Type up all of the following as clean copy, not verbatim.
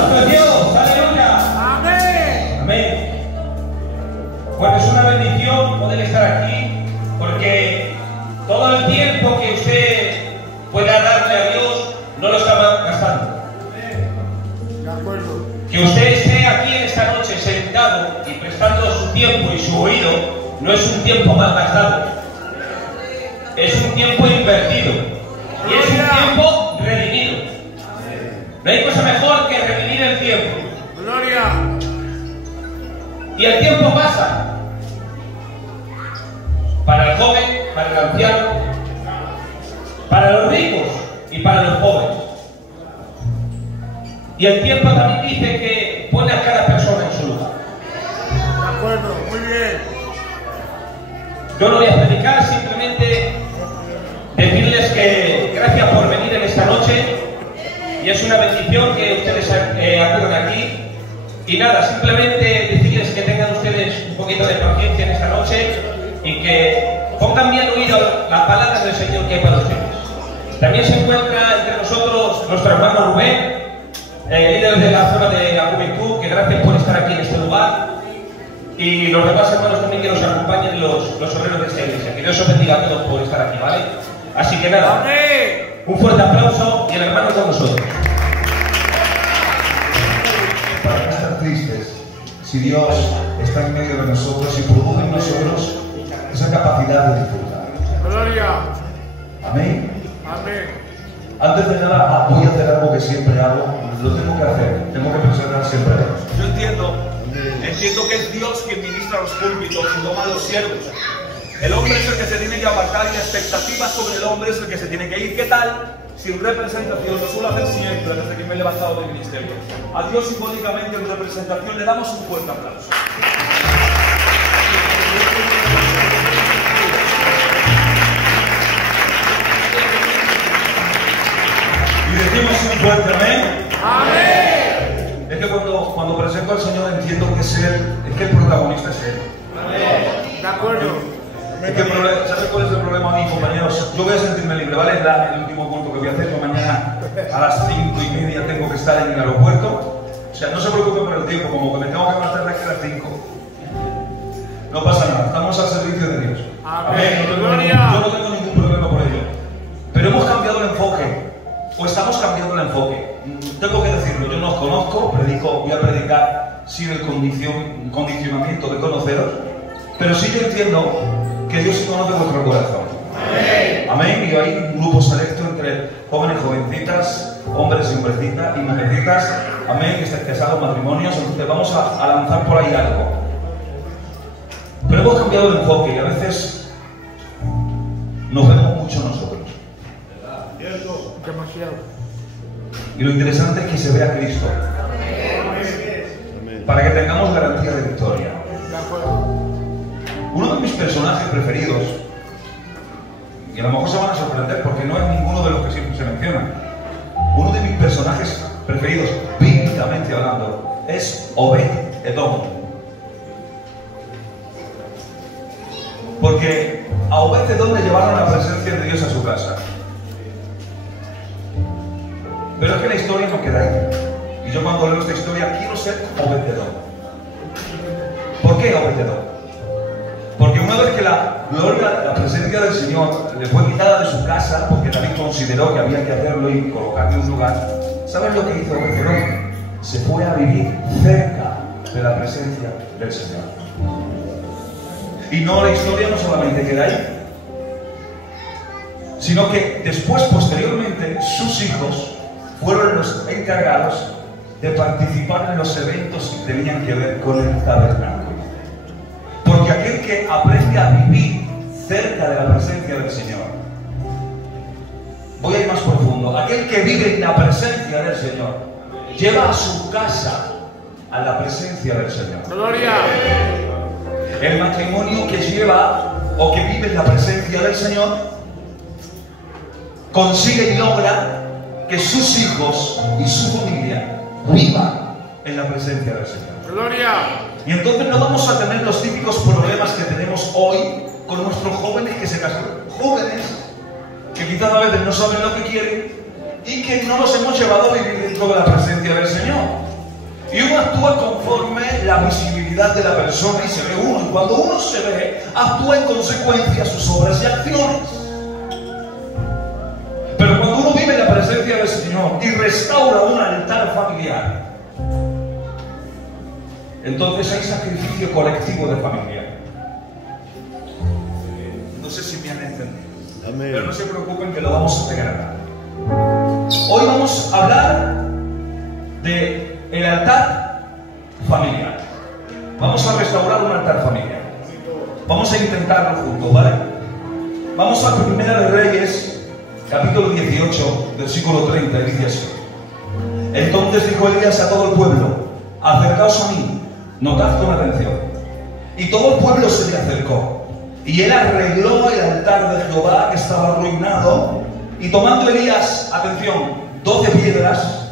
Santo es Dios, aleluya. Amén. Amén. Bueno, es una bendición poder estar aquí, porque todo el tiempo que usted pueda darle a Dios no lo está gastando. De acuerdo. Que usted esté aquí en esta noche sentado y prestando su tiempo y su oído no es un tiempo mal gastado, es un tiempo invertido y es un tiempo redimido. No hay cosa mejor que redimir el tiempo. Gloria. Y el tiempo pasa para el joven, para el anciano, para los ricos y para los jóvenes. Y el tiempo también dice que pone a cada persona en su lugar. De acuerdo, muy bien. Yo no voy a predicar, simplemente decirles que gracias por venir en esta noche y es una bendición que ustedes acudan aquí. Y nada, simplemente decirles que tengan ustedes un poquito de paciencia en esta noche y que pongan bien oído las palabras del Señor que hay para ustedes. También se encuentra entre nosotros nuestro hermano Rubén, líder de la zona de la juventud, que gracias por estar aquí en este lugar. Y los demás hermanos también que nos acompañen, los obreros de esta iglesia. Que Dios os bendiga a todos por estar aquí, ¿vale? Así que nada, un fuerte aplauso y el hermano con nosotros. Para no estar tristes, si Dios está en medio de nosotros y produce en nosotros esa capacidad de disfrutar. Gloria. Amén. Amén. Antes de nada, voy a hacer algo que siempre hago, lo tengo que hacer, tengo que presentar siempre a Dios. Yo entiendo que es Dios quien ministra los púlpitos y toma a los siervos. El hombre es el que se tiene que apartar y la expectativa sobre el hombre es el que se tiene que ir. ¿Qué tal? Sin representación, lo suelo hacer siempre desde que me he levantado del ministerio. A Dios simbólicamente en representación le damos un fuerte aplauso. Y decimos un fuerte amén. Amén. Es que cuando presento al Señor entiendo que es Él, es que el protagonista es Él. De acuerdo. Es que ¿sabes cuál es el problema, mis compañeros? Yo voy a sentirme libre, ¿vale? Es el último culto que voy a hacer. Yo mañana a las 5:30 tengo que estar en el aeropuerto. O sea, no se preocupen por el tiempo, como que me tengo que marchar de aquí a las 5. No pasa nada, estamos al servicio de Dios. Amén. Yo no tengo ningún problema por ello. Pero hemos cambiado el enfoque. O estamos cambiando el enfoque. Tengo que decirlo, yo no os conozco, voy a predicar sin el condicionamiento de conoceros, pero sí yo entiendo que Dios sí conoce vuestro corazón. Amén. Amén. Y hay un grupo selecto entre jóvenes, jovencitas, hombres y hombrecitas y mujercitas. Amén. Que estáis casados, matrimonios. Entonces vamos a lanzar por ahí algo. Pero hemos cambiado el enfoque y a veces nos vemos mucho nosotros. Demasiado. Y lo interesante es que se vea a Cristo. Para que tengamos garantía de victoria. De acuerdo. Uno de mis personajes preferidos, y a lo mejor se van a sorprender porque no es ninguno de los que siempre se mencionan, uno de mis personajes preferidos, bíblicamente hablando, es Obed-Edom. Porque a Obed-Edom le llevaron la presencia de Dios a su casa. Pero es que la historia no queda ahí. Y yo cuando leo esta historia quiero ser Obed-Edom. ¿Por qué Obed-Edom? Porque una vez que la gloria, la presencia del Señor le fue quitada de su casa, porque David consideró que había que hacerlo y colocarle un lugar, ¿sabes lo que hizo Obed-Edom? Se fue a vivir cerca de la presencia del Señor. Y no, la historia no solamente queda ahí, sino que después, posteriormente, sus hijos fueron los encargados de participar en los eventos que tenían que ver con el tabernáculo. Porque aquel que aprende a vivir cerca de la presencia del Señor, voy a ir más profundo, aquel que vive en la presencia del Señor, lleva a su casa a la presencia del Señor. Gloria. El matrimonio que lleva o que vive en la presencia del Señor consigue y logra que sus hijos y su familia vivan en la presencia del Señor. Gloria. Y entonces no vamos a tener los típicos problemas que tenemos hoy con nuestros jóvenes que se casan. Jóvenes que quizás a veces no saben lo que quieren y que no los hemos llevado a vivir dentro de la presencia del Señor. Y uno actúa conforme la visibilidad de la persona y se ve uno. Y cuando uno se ve, actúa en consecuencia a sus obras y acciones. Pero cuando uno vive en la presencia del Señor y restaura un altar familiar, entonces hay sacrificio colectivo de familia. No sé si me han entendido. Amén. Pero no se preocupen que lo vamos a desgranar. Hoy vamos a hablar de el altar familiar. Vamos a restaurar un altar familiar. Vamos a intentarlo juntos, ¿vale? Vamos a Primera de Reyes, capítulo 18, versículo 30, y dice así: Entonces dijo Elías a todo el pueblo: acercaos a mí. Notad con atención. Y todo el pueblo se le acercó, y él arregló el altar de Jehová que estaba arruinado, y tomando Elías, atención, 12 piedras,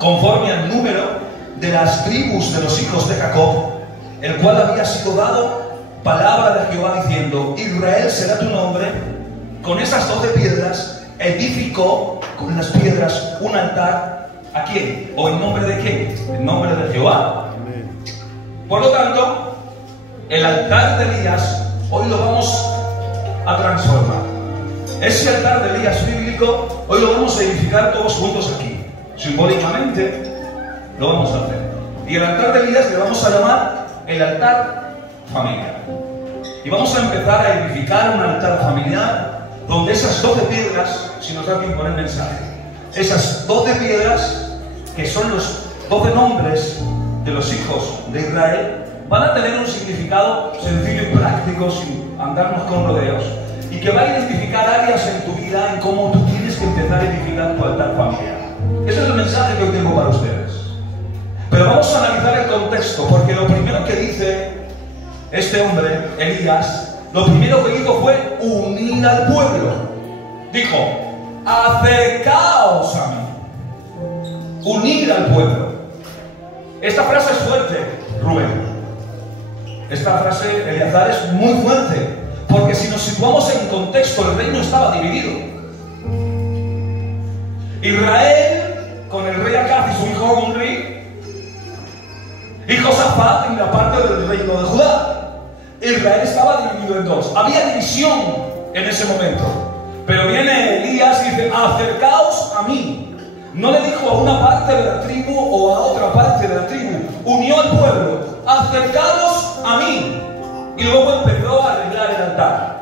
conforme al número de las tribus de los hijos de Jacob, el cual había sido dado palabra de Jehová diciendo: Israel será tu nombre. Con esas 12 piedras edificó con las piedras un altar. ¿A quién? ¿O en nombre de quién? En nombre de Jehová. Por lo tanto, el altar de Elías hoy lo vamos a transformar. Ese altar de Elías bíblico hoy lo vamos a edificar todos juntos aquí. Simbólicamente lo vamos a hacer. Y el altar de Elías le vamos a llamar el altar familiar. Y vamos a empezar a edificar un altar familiar donde esas 12 piedras, si nos da tiempo en el mensaje, esas 12 piedras, que son los 12 nombres de los hijos de Israel, van a tener un significado sencillo y práctico, sin andarnos con rodeos, y que va a identificar áreas en tu vida en cómo tú tienes que empezar a edificar tu altar familiar. Ese es el mensaje que hoy tengo para ustedes. Pero vamos a analizar el contexto, porque lo primero que dice este hombre, Elías, lo primero que hizo fue unir al pueblo. Dijo: acercaos a mí. Unir al pueblo. Esta frase es fuerte, Rubén. Esta frase, Eleazar, es muy fuerte, porque si nos situamos en contexto, el reino estaba dividido. Israel, con el rey Acaz y su hijo Omri, y Josafat en la parte del reino de Judá. Israel estaba dividido en dos. Había división en ese momento. Pero viene Elías y dice: acercaos a mí. No le dijo a una parte de la tribu o a otra parte de la tribu. Unió al pueblo: acercaos a mí. Y luego empezó a arreglar el altar.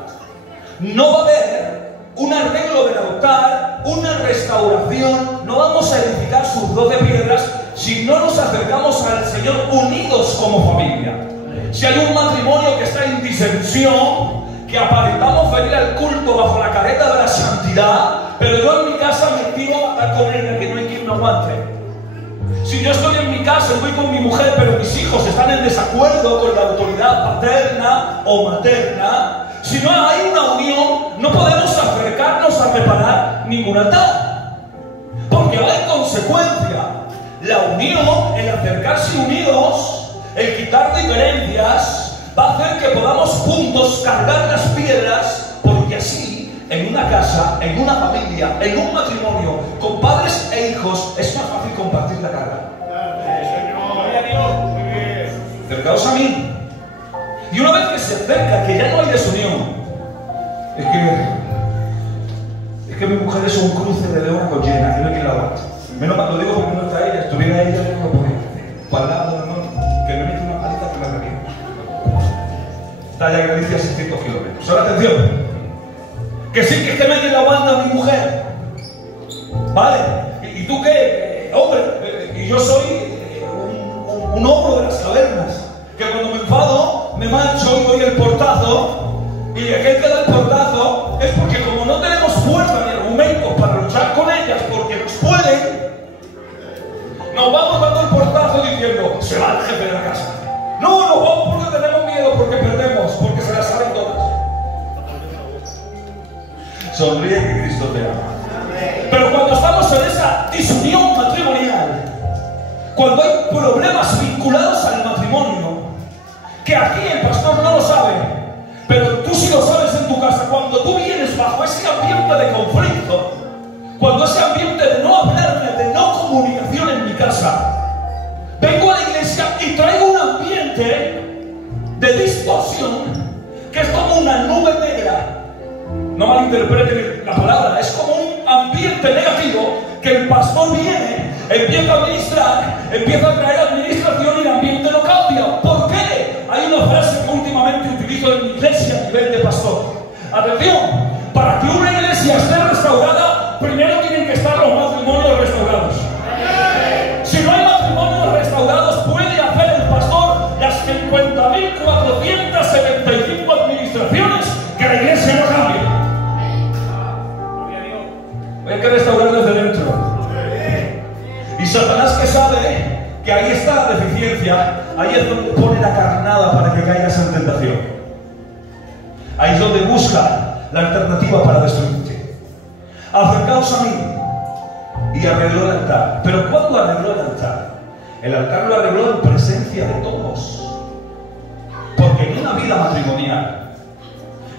No va a haber un arreglo del altar, una restauración. No vamos a edificar sus 12 piedras si no nos acercamos al Señor unidos como familia. Si hay un matrimonio que está en disensión, que aparentamos venir al culto bajo la careta de la santidad, pero yo en mi casa me tiro a matar con ella, que no hay quien me aguante. Si yo estoy en mi casa, estoy con mi mujer, pero mis hijos están en desacuerdo con la autoridad paterna o materna, si no hay una unión, no podemos acercarnos a reparar ningún altar. Porque va en consecuencia. La unión, el acercarse unidos, el quitar diferencias, va a hacer que podamos juntos cargar las piedras, porque así, en una casa, en una familia, en un matrimonio, con padres e hijos, es más fácil compartir la carga. Acercaos a mí. Y una vez que se acerca, que ya no hay desunión, es que mi mujer es un cruce de leona con llena, que no hay quien la aguante. Menos mal, lo digo porque no está ella. Estuviera ella, no lo podía hacer. Para el lado, hermano, que me mete una paliza que me revienta. Está ya en Galicia 600 kilómetros. Ahora atención. Que sí, que me la aguanta mi mujer. ¿Vale? ¿Y tú qué? Hombre, y yo soy un ogro de las cavernas. Que cuando me enfado, me mancho y doy el portazo. Y aquel que da el portazo es porque como no tenemos fuerza ni argumentos para luchar con ellas porque nos pueden, nos vamos dando el portazo diciendo: se va el jefe de la casa. No, nos vamos porque tenemos miedo, porque perdemos, porque se las saben todas. Sonríe que Cristo te ama. Pero cuando estamos en esa disunión matrimonial, cuando hay problemas vinculados al matrimonio, que aquí el pastor no lo sabe, pero tú sí lo sabes en tu casa, cuando tú vienes bajo ese ambiente de conflicto, cuando ese ambiente de no hablarme, de no comunicación en mi casa, vengo a la iglesia y traigo un ambiente de distorsión que es como una nube negra. No malinterpreten la palabra, es como un ambiente negativo que el pastor viene, empieza a ministrar, empieza a traer administración y el ambiente no cambia. ¿Por qué? Hay una frase que últimamente utilizo en mi iglesia a nivel de pastor. Atención, para que una iglesia esté restaurada, primero tienen que estar los matrimonios restaurados. Si no hay matrimonios restaurados, puede hacer el pastor las 50.475 administraciones que la iglesia no cambie. Hay que restaurar desde dentro. Y Satanás, que sabe que ahí está la deficiencia, ahí es donde pone la carnada para que caigas en tentación. Ahí es donde busca la alternativa para destruirte. Acercaos a mí. Y arregló el altar. Pero ¿cuándo arregló el altar? El altar lo arregló en presencia de todos. Porque en una vida matrimonial,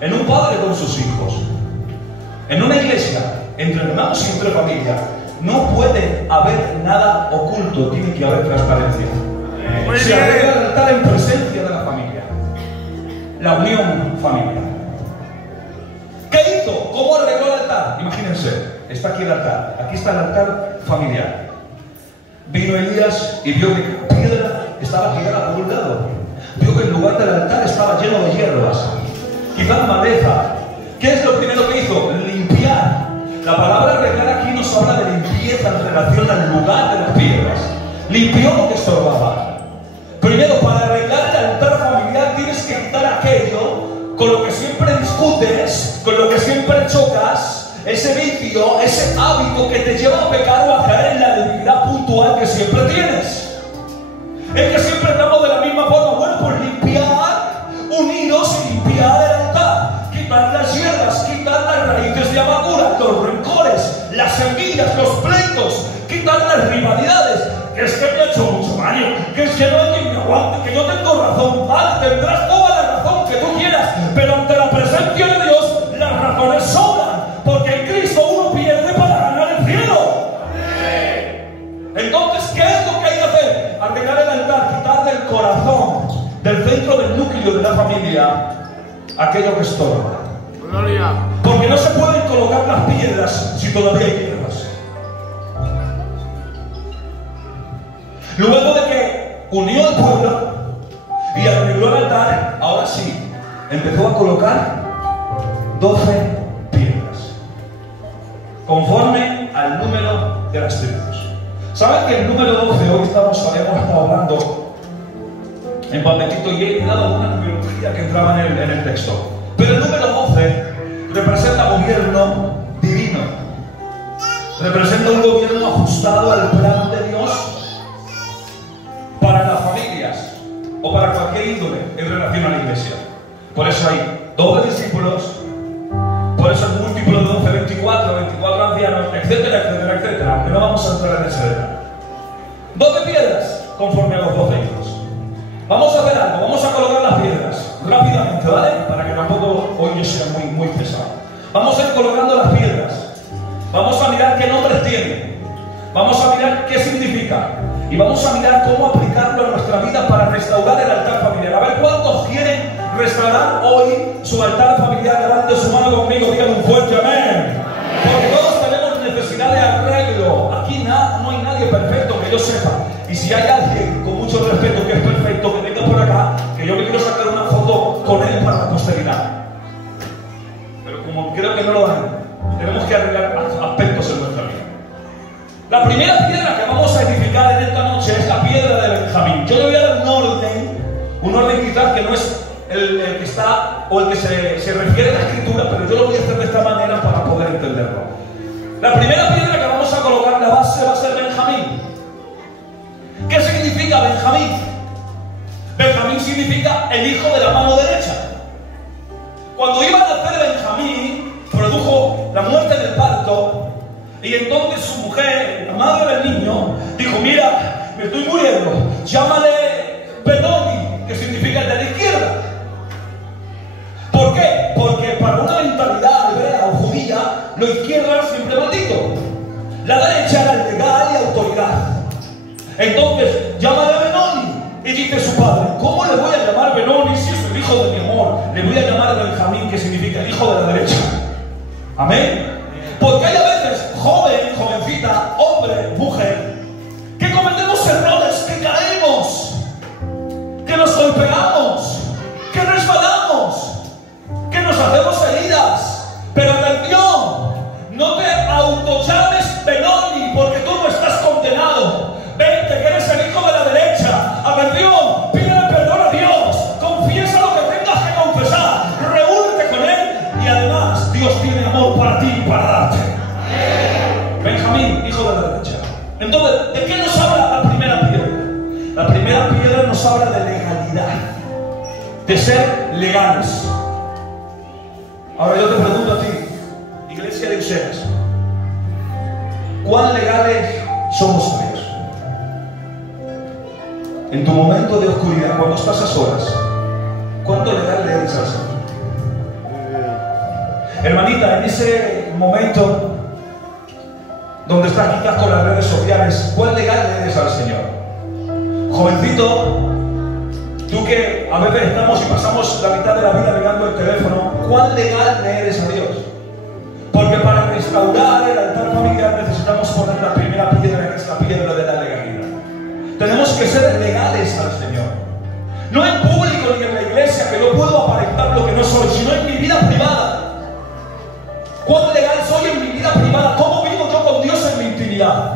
en un padre con sus hijos, en una iglesia, entre hermanos y entre familia, no puede haber nada oculto, tiene que haber transparencia. Se arregla el altar en presencia de la familia, la unión familiar. ¿Qué hizo? ¿Cómo arregló el altar? Imagínense, está aquí el altar, aquí está el altar familiar. Vino Elías y vio que la piedra estaba tirada por un lado. Vio que el lugar del altar estaba lleno de hierbas, quizás maleza. ¿Qué es lo primero que hizo? Limpiar. La palabra arreglar aquí nos habla de limpieza en relación al lugar de las piedras. Limpió lo que estorbaba. Primero, para arreglar el altar familiar tienes que quitar aquello con lo que siempre discutes, con lo que siempre chocas, ese vicio, ese hábito que te lleva a pecar o a caer en la debilidad puntual que siempre tienes. Es que siempre estamos de la misma forma. Bueno, pues limpiar, unidos y limpiar el altar. Quitar las hierbas, quitar las raíces de amargura, los rencores, las envidias, los pleitos, quitar las rivalidades. Que es que me ha hecho mucho daño, que es que no hay quien me aguante, que yo tengo razón. Vale, tendrás toda la razón que tú quieras, pero ante la presencia de Dios las razones sobran, porque en Cristo uno pierde para ganar el cielo. Entonces, ¿qué es lo que hay que hacer? Arreglar el altar, quitar del corazón, del centro del núcleo de la familia, aquello que estorba. Porque no se pueden colocar las piedras si todavía hay piedras. Luego de que unió al pueblo y arregló el altar, ahora sí, empezó a colocar 12 piedras, conforme al número de las tribus. ¿Saben que el número 12, hoy hemos estado hablando en papelito y he dado una numerología que entraba en el texto? Pero el número 12 representa gobierno divino, representa un gobierno ajustado al plan de Dios para las familias o para cualquier índole en relación a la iglesia. Por eso hay 12 discípulos, por eso el múltiplo de 12, 24 ancianos, etcétera, etcétera, etcétera, aunque no vamos a entrar en ese detalle. 12 piedras conforme a los 12 hijos. Vamos a hacer algo, vamos a colocar las piedras rápidamente, ¿vale? Para que tampoco hoy yo sea muy pesado. Vamos a ir colocando las piedras. Vamos a mirar qué nombres tienen. Vamos a mirar qué significa. Y vamos a mirar cómo aplicarlo a nuestra vida para restaurar el altar familiar. A ver cuántos quieren restaurar hoy su altar familiar. Levante su mano conmigo, digan un fuerte amén. Porque todos tenemos necesidad de arreglo. Aquí no hay nadie perfecto que yo sepa. Y si hay alguien con mucho respeto que es perfecto, que venga por acá, que yo me quiero sacar una foto con él para la posteridad. Pero como creo que no lo dan, tenemos que arreglar aspectos en nuestra vida. La primera piedra que vamos a edificar en esta noche es la piedra de Benjamín. Yo le voy a dar un orden quizás que no es el que está o el que se refiere a la escritura, pero yo lo voy a hacer de esta manera para poder entenderlo. La primera piedra que vamos a colocar, la base va a ser Benjamín. ¿Qué significa Benjamín? Benjamín significa el hijo de la mano derecha. Cuando iba a nacer Benjamín, produjo la muerte del parto. Y entonces su mujer, la madre del niño, dijo: mira, me estoy muriendo, llámale Benoni, que significa el de la izquierda. ¿Por qué? Porque para una mentalidad hebrea o judía, lo izquierdo era siempre maldito. La derecha era legal y autoridad. Entonces, llámale llamo? ¿Cómo le voy a llamar Benoni si es el hijo de mi amor? Le voy a llamar Benjamín, que significa el hijo de la derecha. Amén. Porque hay a veces joven, jovencita, hombre, mujer, que cometemos errores, que caemos, que nos golpeamos, que resbalamos, que nos hacemos heridas. Pero atención, no te autollames Benoni, porque tú no estás condenado. Vente, que eres el hijo de la derecha. Atención, pídele perdón a Dios, confiesa lo que tengas que confesar, reúnete con Él, y además Dios tiene amor para ti y para darte. Benjamín, hijo de la derecha. Entonces, ¿de qué nos habla la primera piedra? La primera piedra nos habla de legalidad, de ser legales. Ahora yo te pregunto a ti, iglesia de Useas, ¿cuán legales somos a Dios? En tu momento de oscuridad, cuando estás a solas, ¿cuánto legal le eres al Señor? Hermanita, en ese momento donde estás quizás con las redes sociales, ¿cuán legal le eres al Señor? Jovencito, tú que a veces estamos y pasamos la mitad de la vida mirando el teléfono, ¿cuán legal le eres a Dios? Porque para restaurar el altar familiar necesitamos poner la primera piedra, que es la piedra de la legalidad. Tenemos que ser legales al Señor. No en público ni en la iglesia, que no puedo aparentar lo que no soy, sino en mi vida privada. ¿Cuán legal soy en mi vida privada? ¿Cómo vivo yo con Dios en mi intimidad?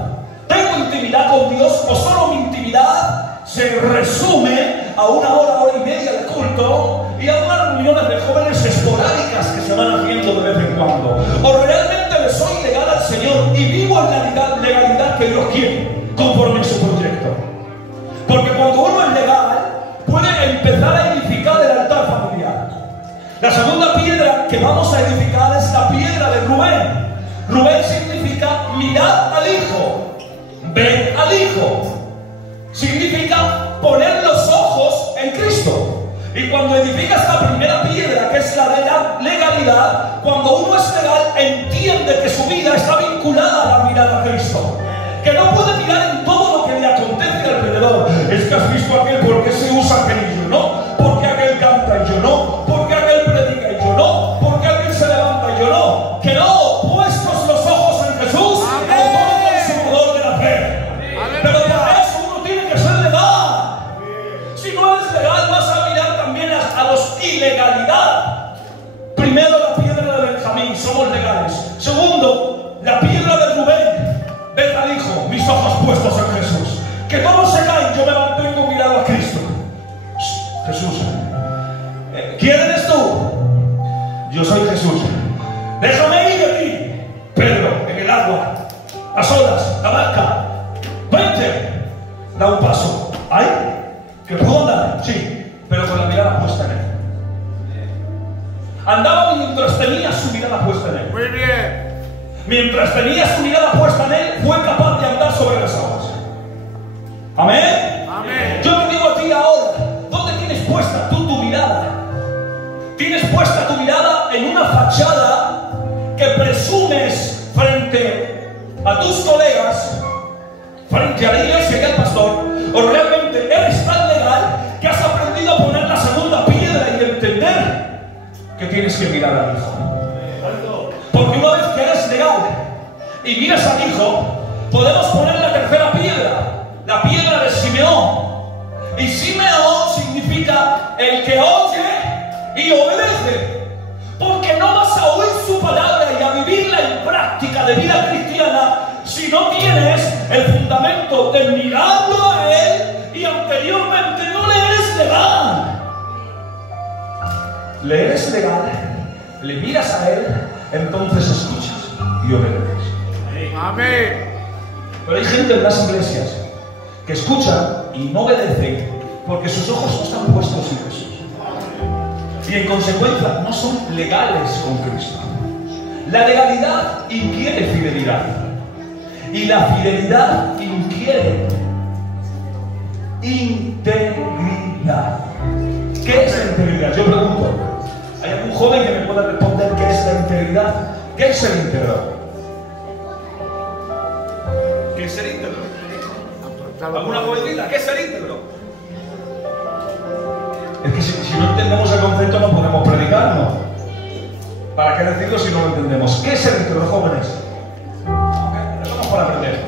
¿Tengo intimidad con Dios o solo mi intimidad se resume a una hora y media de culto y a unas reuniones de jóvenes esporádicas que se van haciendo de vez en cuando? ¿O realmente le soy legal al Señor y vivo en la legalidad que Dios quiere conforme a su proyecto? Porque cuando uno es legal, puede empezar a edificar el altar familiar. La segunda piedra que vamos a edificar es la piedra de Rubén. Rubén significa mirad al Hijo, ved al Hijo. Significa poner los ojos en Cristo. Y cuando edificas la primera piedra, que es la de la legalidad, cuando uno es legal, entiende que su vida está vinculada a la mirada a Cristo. Que no puede mirar en todo lo que le acontece alrededor. Es que has visto aquel, ¿por qué se usa aquel y yo no? ¿Por qué aquel canta y yo no? ¿Por qué aquel predica y yo no? ¿Por qué aquel se levanta y yo no? Que no, puestos los ojos en Jesús, autor y consumador de la fe. Pero para eso uno tiene que ser legal. Si no eres legal, vas a mirar también a los ilegalidad. Primero, la piedra de Benjamín, somos legales. Segundo, la piedra de Rubén. Ved al Hijo, mis ojos puestos en Jesús. Que todos se caen, yo me mantengo mirado a Cristo. Jesús, ¿quién eres tú? Yo soy Jesús. Déjame ir de ti. Pedro, en el agua, a solas, la barca. Vente. Da un paso. ¿Ay? ¿Que puedo andar? Sí, pero con la mirada puesta en Él. Andaba mientras tenía su mirada puesta en Él. Muy bien. Mientras tenía su mirada puesta en Él, fue capaz de andar sobre las aguas. Amén. Amén. Yo te digo a ti ahora, ¿dónde tienes puesta tú tu mirada? Tienes puesta tu mirada en una fachada que presumes frente a tus colegas, frente a la iglesia y al pastor, o realmente eres tan legal que has aprendido a poner la segunda piedra y entender que tienes que mirar al Hijo. Porque una vez que eres legal y miras al Hijo, podemos poner la tercera piedra, la piedra de Simeón. Y Simeón significa el que oye y obedece. Porque no vas a oír su palabra y a vivirla en práctica de vida cristiana si no tienes el fundamento de mirarlo a Él y anteriormente no le eres legal. Le eres legal, le miras a Él, entonces escuchas y obedeces. Amén. Pero hay gente en las iglesias que escuchan y no obedecen porque sus ojos no están puestos en Jesús. Y en consecuencia no son legales con Cristo. La legalidad inquiere fidelidad. Y la fidelidad inquiere integridad. ¿Qué es la integridad? Yo pregunto. ¿Hay algún joven que me pueda responder qué es la integridad? ¿Qué es ser íntegro? ¿Qué es ser íntegro? ¿Alguna jovencita? ¿Qué es ser íntegro? entendemos el concepto no podemos predicarlo. ¿Para qué decirlo si no lo entendemos? ¿Qué es el íntegro de jóvenes? Vamos para aprender.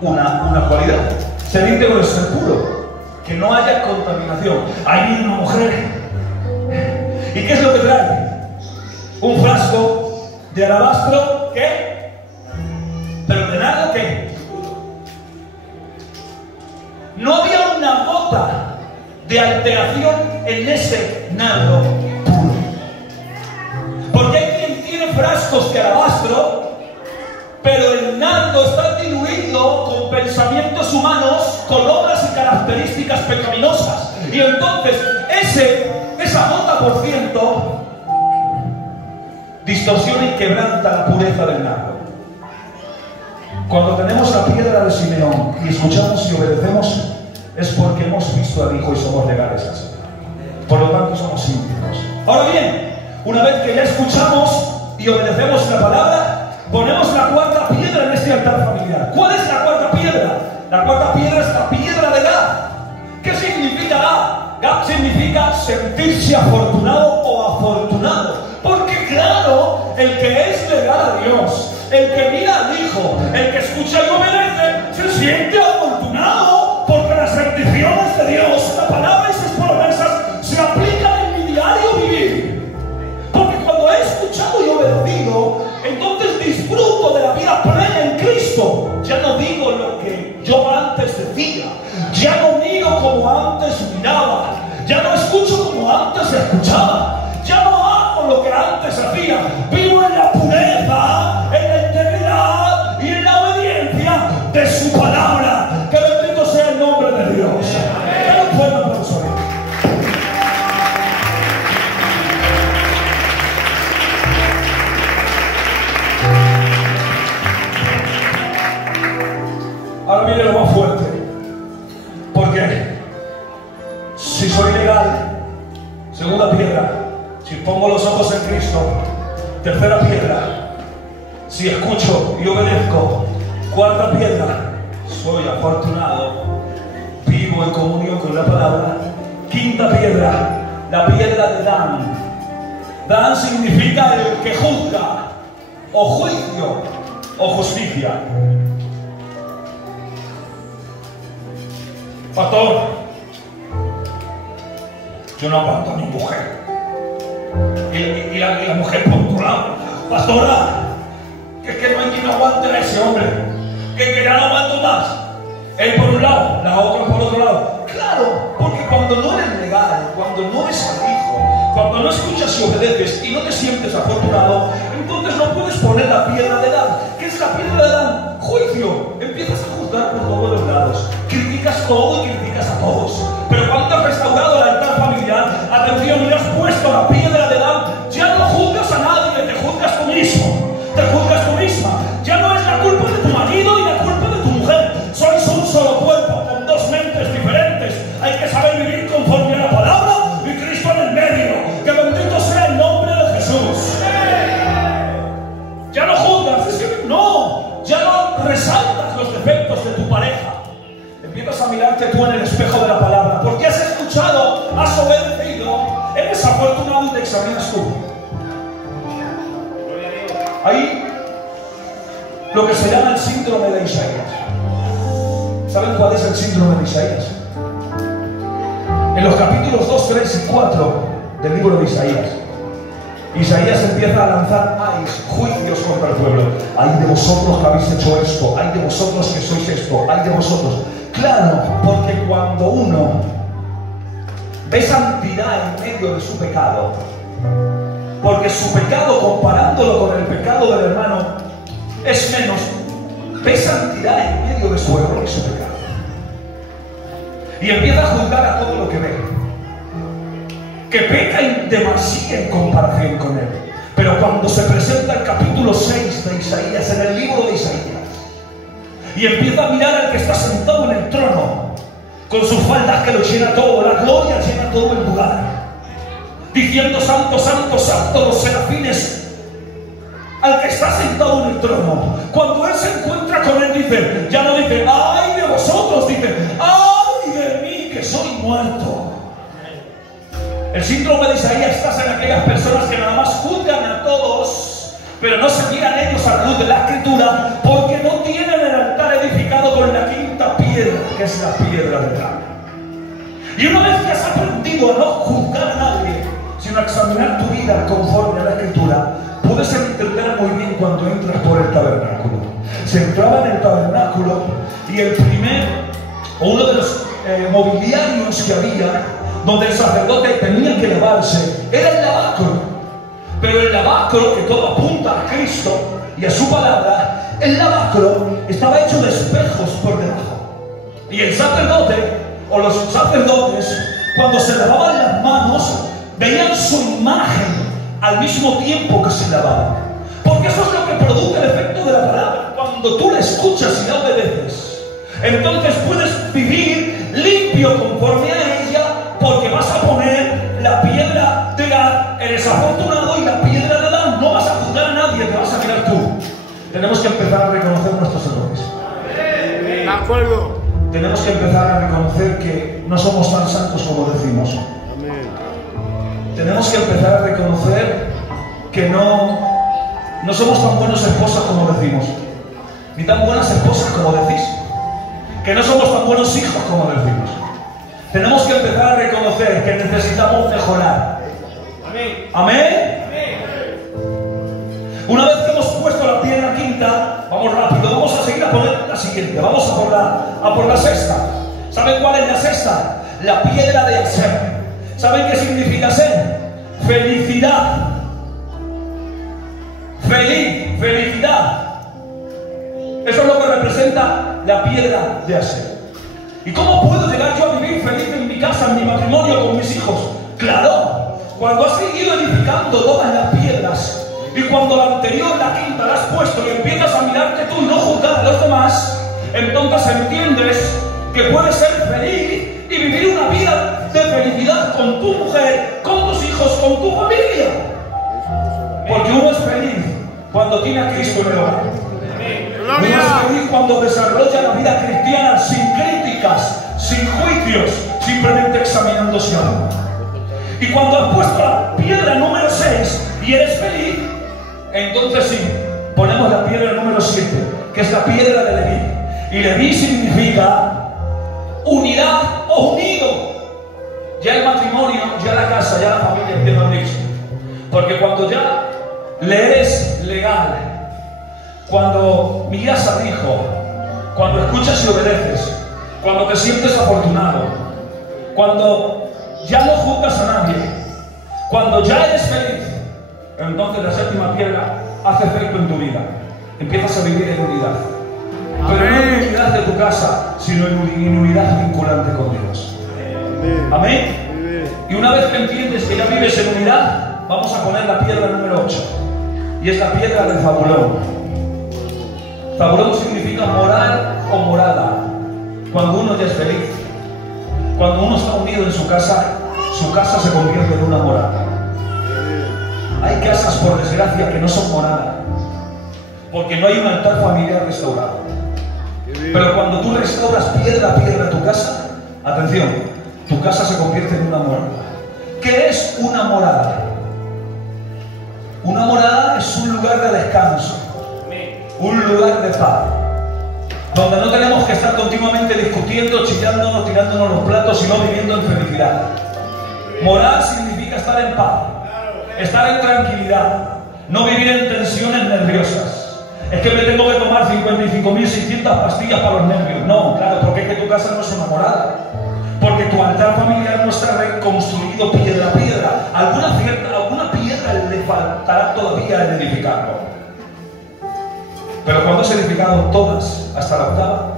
Una cualidad. Ser íntegro es ser puro. Que no haya contaminación. Ahí viene una mujer. ¿Y qué es lo que trae? Un frasco de alabastro. ¿Qué? ¿Pero de nada qué? No había una gota de alteración en ese nardo puro. Porque hay quien tiene frascos de alabastro, pero el nardo está diluido con pensamientos humanos, con obras y características pecaminosas. Y entonces esa gota por ciento distorsiona y quebranta la pureza del nardo. Cuando tenemos la piedra de Simeón y escuchamos y obedecemos, es porque hemos visto al Hijo y somos legales al Señor. Por lo tanto, somos íntegros. Ahora bien, una vez que ya escuchamos y obedecemos la palabra, ponemos la cuarta piedra en este altar familiar. ¿Cuál es la cuarta piedra? La cuarta piedra es la piedra de Gad. ¿Qué significa Gad? Gad significa sentirse afortunado o afortunado. Porque claro, el que es legal a Dios, el que mira al Hijo, el que escucha y obedece, se siente afortunado, porque las bendiciones de Dios, la palabra y sus promesas se aplican en mi diario vivir. Porque cuando he escuchado y obedecido, entonces disfruto de la vida plena en Cristo. Ya no digo lo que yo antes decía, ya no miro como antes miraba, ya no escucho como antes escuchaba, ya no hago lo que antes hacía. Vivo en la pureza, en la integridad y en la obediencia de su palabra. Que bendito sea el nombre de Dios. Que no puedo aplaudir. Ahora viene lo más fuerte. Porque si soy legal, segunda piedra, si pongo los ojos en Cristo, tercera piedra, si escucho y obedezco, cuarta piedra, soy afortunado, vivo en comunión con la palabra. Quinta piedra, la piedra de Dan. Dan significa el que juzga, o juicio, o justicia. Pastor, yo no aguanto a mi mujer. Y la mujer por otro lado. Pastora, que es que no hay quien aguante a ese hombre. Que ya no aguanto más. Él por un lado, la otra por otro lado. Claro, porque cuando no eres legal, cuando no ves al Hijo, cuando no escuchas y obedeces y no te sientes afortunado, entonces no puedes poner la piedra de Dan. ¿Qué es la piedra de Dan? Juicio. Empiezas a juzgar por todos los lados. Criticas todo y criticas a todos. Pero cuando has restaurado el altar familiar, atención, y has puesto la piedra de Dan, ya no juzgas a nadie, te juzgas tú mismo. Te juzgas tú misma. Ya no es la culpa de tu marido y la culpa de tu mujer. Sois un solo cuerpo con dos mentes diferentes. Hay que saber vivir conforme a la palabra y Cristo en el medio. Que bendito sea el nombre de Jesús. Ya no juzgas, es que no. Ya no resaltas los defectos de tu pareja. Empiezas a mirarte tú en el espejo de la palabra. Porque has escuchado, has obedecido, eres afortunado y te examinas tú. Ahí, lo que se llama el síndrome de Isaías. ¿Saben cuál es el síndrome de Isaías? En los capítulos 2, 3 y 4 del libro de Isaías, Isaías empieza a lanzar juicios contra el pueblo. Ay de vosotros que habéis hecho esto, ay de vosotros que sois esto, ay de vosotros. Claro, porque cuando uno ve santidad en medio de su pecado, porque su pecado, comparándolo con el pecado del hermano, es menos, ve santidad en medio de su error y su pecado. Y empieza a juzgar a todo lo que ve, que peca en demasía en comparación con él. Pero cuando se presenta el capítulo 6 de Isaías, en el libro de Isaías, y empieza a mirar al que está sentado en el trono, con sus faldas que lo llena todo, la gloria llena todo el lugar, diciendo santo, santo, santo, los serafines, al que está sentado en el trono. Cuando él se encuentra con él, dice, ya no dice, ay de vosotros, dice, ay de mí que soy El síndrome de Isaías está en aquellas personas que nada más juzgan a todos, pero no se miran ellos a la luz de la Escritura, porque no tienen el altar edificado con la quinta piedra, que es la piedra del cambio. Y una vez que has aprendido a no juzgar a nadie, sino a examinar tu vida conforme a la Escritura, puedes entender muy bien cuando entras por el tabernáculo. Se entraba en el tabernáculo y el primer, o uno de los mobiliarios que había, donde el sacerdote tenía que lavarse, era el lavacro. Pero el lavacro, que todo apunta a Cristo y a su palabra, el lavacro estaba hecho de espejos por debajo. Y el sacerdote, o los sacerdotes, cuando se lavaban las manos, veían su imagen al mismo tiempo que se lavaban. Porque eso es lo que produce el efecto de la palabra. Cuando tú la escuchas y la obedeces, entonces puedes vivir limpio conforme a ella, porque vas a poner la piedra de Gad, eres afortunado, y la piedra de Adán. No vas a juzgar a nadie, te vas a mirar tú. Tenemos que empezar a reconocer nuestros errores. De acuerdo. Tenemos que empezar a reconocer que no somos tan santos como decimos. Amén. Tenemos que empezar a reconocer que no somos tan buenos esposas como decimos, ni tan buenas esposas como decís, que no somos tan buenos hijos como decimos. Tenemos que empezar a reconocer que necesitamos mejorar. Amén. ¿Amén? Una vez que hemos puesto la piedra quinta, vamos rápido, vamos a seguir a poner la siguiente, vamos a por la sexta. ¿Saben cuál es la sexta? La piedra de Aser. ¿Saben qué significa Aser? Felicidad. Felicidad. Eso es lo que representa la piedra de Aser. ¿Y cómo puedo llegar yo a vivir feliz en mi casa, en mi matrimonio, con mis hijos? Claro, cuando has seguido edificando todas las piedras, y cuando la anterior, la quinta, la has puesto y empiezas a mirarte tú y no juzgar a los demás, entonces entiendes que puedes ser feliz y vivir una vida de felicidad con tu mujer, con tus hijos, con tu familia. Porque uno es feliz cuando tiene a Cristo en el hogar. Uno es feliz cuando desarrolla la vida cristiana sin críticas, sin juicios, simplemente examinándose a uno. Y cuando has puesto la piedra número 6 y eres feliz, entonces sí, ponemos la piedra número 7, que es la piedra de Leví. Y Leví significa unidad o unido. Ya el matrimonio, ya la casa, ya la familia tiene lo mismo. Porque cuando ya le eres legal, cuando miras al hijo, cuando escuchas y obedeces, cuando te sientes afortunado, cuando ya no juzgas a nadie, cuando ya eres feliz, entonces la séptima piedra hace efecto en tu vida. Empiezas a vivir en unidad. Pero no en unidad de tu casa, sino en unidad vinculante con Dios. Amén. Y una vez que entiendes que ya vives en unidad, vamos a poner la piedra número 8. Y es la piedra de Zabulón. Zabulón significa morar o morada. Cuando uno ya es feliz, cuando uno está unido en su casa se convierte en una morada. Hay casas, por desgracia, que no son morada, porque no hay un altar familiar restaurado. Pero cuando tú restauras piedra a piedra tu casa, atención, tu casa se convierte en una morada. ¿Qué es una morada? Una morada es un lugar de descanso, un lugar de paz, donde no tenemos que estar continuamente discutiendo, chillándonos, tirándonos los platos, sino viviendo en felicidad. Morar significa estar en paz, estar en tranquilidad, no vivir en tensiones nerviosas. Es que me tengo que tomar 55.600 pastillas para los nervios. No, claro, porque es que tu casa no es una morada. Porque tu altar familiar no está reconstruido piedra a piedra. Alguna piedra le faltará todavía en edificarlo. Pero cuando has edificado todas hasta la octava,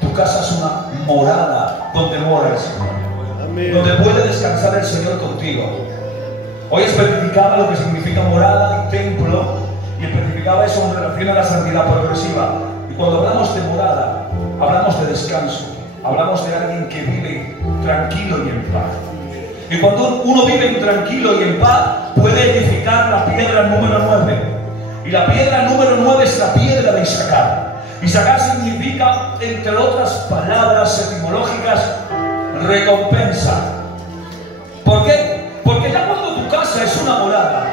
tu casa es una morada donde mora el Señor, donde puede descansar el Señor contigo. Hoy especificaba lo que significa morada y templo, y especificaba eso en relación a la santidad progresiva. Y cuando hablamos de morada, hablamos de descanso, hablamos de alguien que vive tranquilo y en paz. Y cuando uno vive tranquilo y en paz, puede edificar la piedra número 9. Y la piedra número 9 es la piedra de Isaacar. Isaacar significa, entre otras palabras etimológicas, recompensa. ¿Por qué? Porque ya cuando tu casa es una morada,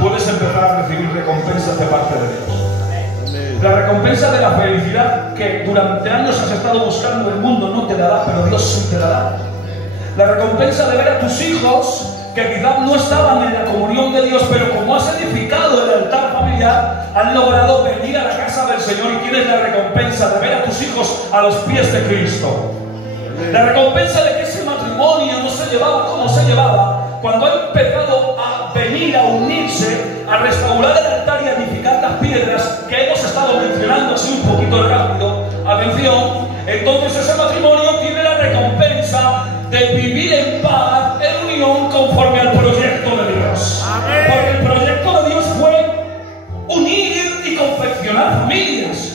puedes empezar a recibir recompensas de parte de Dios. La recompensa de la felicidad que durante años has estado buscando el mundo no te dará, pero Dios sí te dará. La recompensa de ver a tus hijos que quizás no estaban en la comunión de Dios, pero como has edificado el altar familiar, han logrado venir a la casa del Señor y tienes la recompensa de ver a tus hijos a los pies de Cristo. La recompensa de que ese matrimonio no se llevaba como se llevaba, cuando ha empezado a venir a unirse, a restaurar el altar y a edificar las piedras que hemos estado mencionando así un poquito rápido, atención, entonces ese matrimonio tiene la recompensa de vivir en paz, en unión, conforme al proyecto de Dios. Amén. Porque el proyecto de Dios fue unir y confeccionar familias.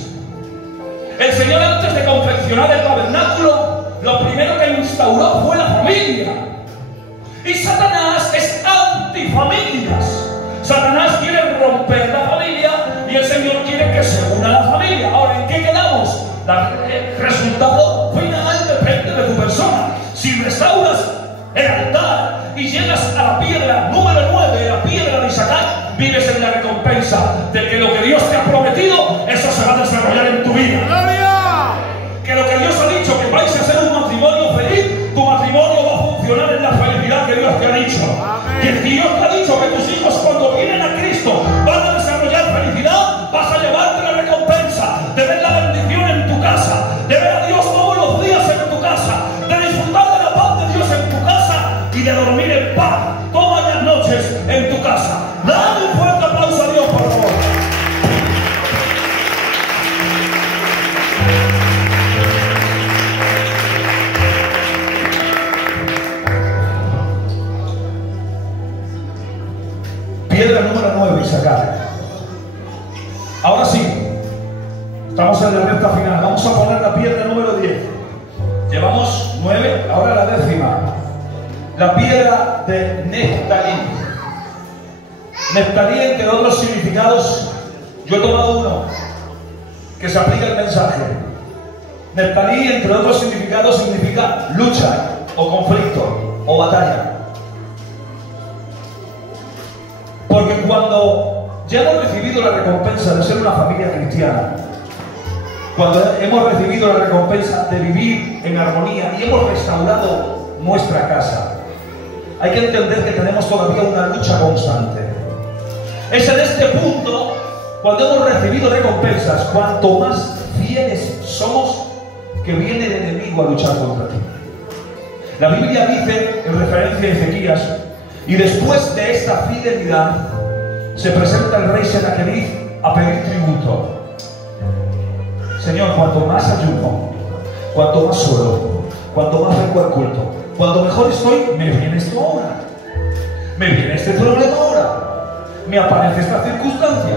El Señor, antes de confeccionar el tabernáculo, lo primero que instauró fue la familia. Y Satanás es antifamilias. Satanás quiere romper la familia y el Señor quiere que se una la familia. Ahora, ¿en qué quedamos? El resultado final depende de tu persona. Si restauras el altar y llegas a la piedra número 9, la piedra de Isaac, vives en la recompensa de que lo que Dios te ha prometido, eso se va a desarrollar en tu vida. ¡Gloria! Que lo que Dios ha dicho, que vais a ser un matrimonio feliz, tu matrimonio va a funcionar en la felicidad que Dios te ha dicho. Amén. Que Dios te ha dicho que tus hijos cuando vienen a Cristo van a desarrollar felicidad, vas a llevarte la recompensa de ver la bendición en tu casa, de ver a Dios todos los días en tu casa, de disfrutar de la paz de Dios en tu casa y de dormir en paz todas las noches en tu casa. Dale un fuerte aplauso a Dios, por favor. Piedra número 9, Isaac. Ahora sí, estamos en la recta final. Vamos a poner la piedra número 10. Llevamos 9, ahora la 10ª. La piedra de Neftalí. Neftalí, entre otros significados, yo he tomado uno que se aplica el mensaje. Neftalí, entre otros significados, significa lucha o conflicto o batalla. Porque cuando ya hemos recibido la recompensa de ser una familia cristiana, cuando hemos recibido la recompensa de vivir en armonía y hemos restaurado nuestra casa, hay que entender que tenemos todavía una lucha constante. Es en este punto, cuando hemos recibido recompensas, cuanto más fieles somos, que viene el enemigo a luchar contra ti. La Biblia dice, en referencia a Ezequías, y después de esta fidelidad se presenta el rey Senaquerib a pedir tributo. Señor, cuanto más ayuno, cuanto más oro, cuanto más vengo al culto, cuanto mejor estoy, me viene esto ahora, me viene este problema ahora, me aparece esta circunstancia.